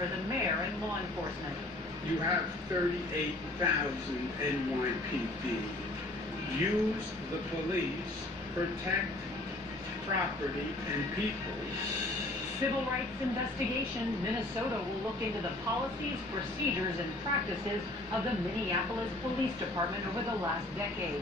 for the mayor and law enforcement. You have 38,000 NYPD. Use the police, protect property and people. Civil rights investigation. Minnesota will look into the policies, procedures, and practices of the Minneapolis Police Department over the last decade.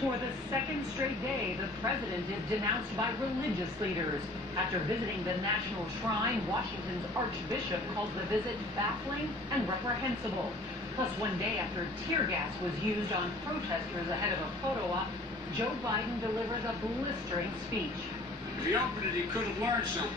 For the second straight day, the president is denounced by religious leaders. After visiting the National Shrine, Washington's Archbishop calls the visit baffling and reprehensible. Plus, one day after tear gas was used on protesters ahead of a photo op, Joe Biden delivers a blistering speech. If he opened it, he could have learned something.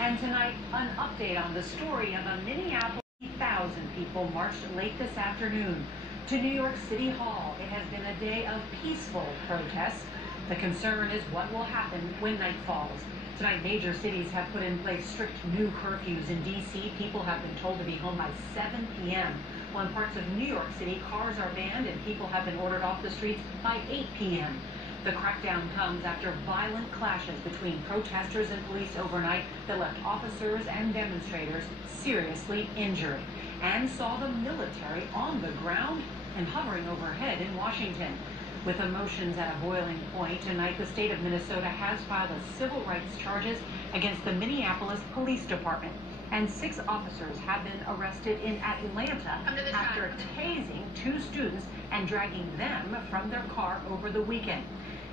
And tonight, an update on the story of a Minneapolis 1,000 people marched late this afternoon to New York City Hall. It has been a day of peaceful protests. The concern is what will happen when night falls. Tonight, major cities have put in place strict new curfews. In D.C., people have been told to be home by 7 p.m. While in parts of New York City, cars are banned and people have been ordered off the streets by 8 p.m. The crackdown comes after violent clashes between protesters and police overnight that left officers and demonstrators seriously injured, and saw the military on the ground and hovering overhead in Washington. With emotions at a boiling point, tonight the state of Minnesota has filed a civil rights charges against the Minneapolis Police Department. And 6 officers have been arrested in Atlanta after tasing 2 students and dragging them from their car over the weekend.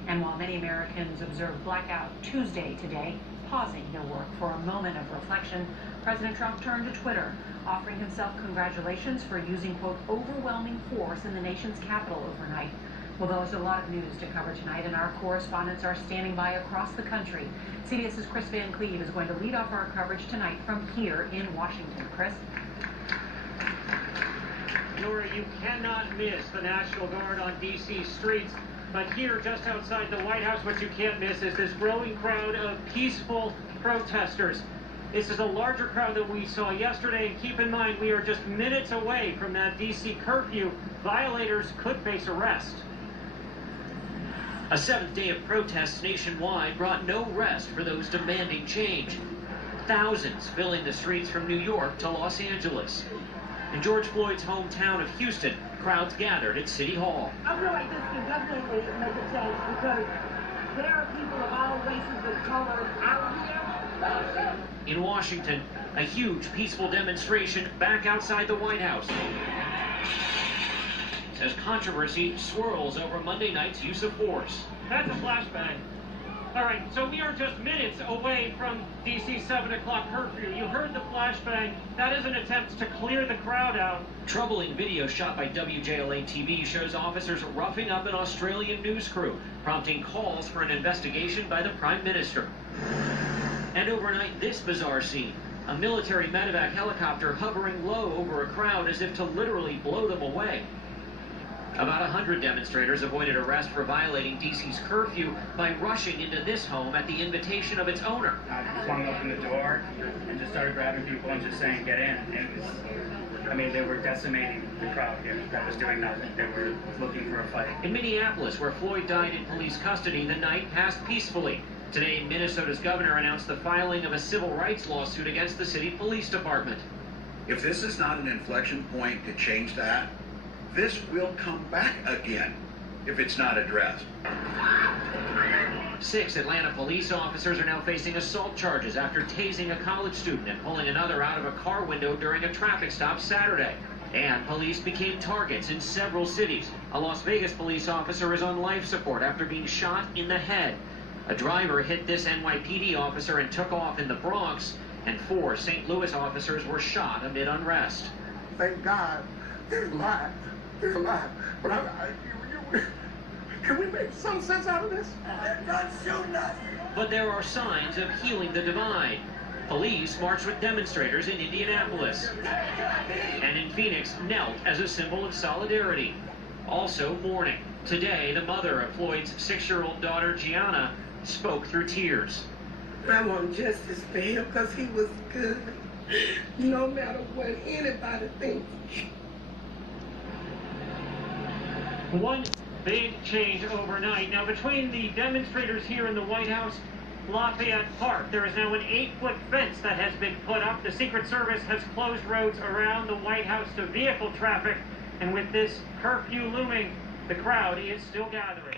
And while many Americans observe Blackout Tuesday today, pausing their work for a moment of reflection, President Trump turned to Twitter, offering himself congratulations for using, quote, overwhelming force in the nation's capital overnight. Well, there's a lot of news to cover tonight, and our correspondents are standing by across the country. CBS's Chris Van Cleve is going to lead off our coverage tonight from here in Washington. Chris? Laura, you cannot miss the National Guard on D.C. streets. But here, just outside the White House, what you can't miss is this growing crowd of peaceful protesters. This is a larger crowd than we saw yesterday, and keep in mind, we are just minutes away from that D.C. curfew. Violators could face arrest. A 7th day of protests nationwide brought no rest for those demanding change. Thousands filling the streets from New York to Los Angeles. In George Floyd's hometown of Houston, crowds gathered at City Hall. I feel like this can definitely make a change because there are people of all races and colors out here. In Washington, a huge peaceful demonstration back outside the White House as controversy swirls over Monday night's use of force. That's a flashbang. All right, so we are just minutes away from D.C.'s 7 o'clock curfew. You heard the flashbang. That is an attempt to clear the crowd out. Troubling video shot by WJLA-TV shows officers roughing up an Australian news crew, prompting calls for an investigation by the Prime Minister. And overnight, this bizarre scene. A military medevac helicopter hovering low over a crowd as if to literally blow them away. About 100 demonstrators avoided arrest for violating D.C.'s curfew by rushing into this home at the invitation of its owner. I flung open the door and just started grabbing people and just saying, get in. And they were decimating the crowd here that was doing nothing. They were looking for a fight. In Minneapolis, where Floyd died in police custody, the night passed peacefully. Today, Minnesota's governor announced the filing of a civil rights lawsuit against the city police department. If this is not an inflection point to change that, this will come back again if it's not addressed. 6 Atlanta police officers are now facing assault charges after tasing a college student and pulling another out of a car window during a traffic stop Saturday. And police became targets in several cities. A Las Vegas police officer is on life support after being shot in the head. A driver hit this NYPD officer and took off in the Bronx, and 4 St. Louis officers were shot amid unrest. Thank God they're alive. They're alive. But can we make some sense out of this? They're not shooting us. But there are signs of healing the divide. Police marched with demonstrators in Indianapolis. And in Phoenix, knelt as a symbol of solidarity. Also mourning. Today, the mother of Floyd's 6-year-old daughter, Gianna, spoke through tears. I want justice for him because he was good, no matter what anybody thinks. One big change overnight. Now, between the demonstrators here in the White House Lafayette Park. There is now an 8-foot fence that has been put up. The Secret Service has closed roads around the White House to vehicle traffic, and with this curfew looming, the crowd is still gathering.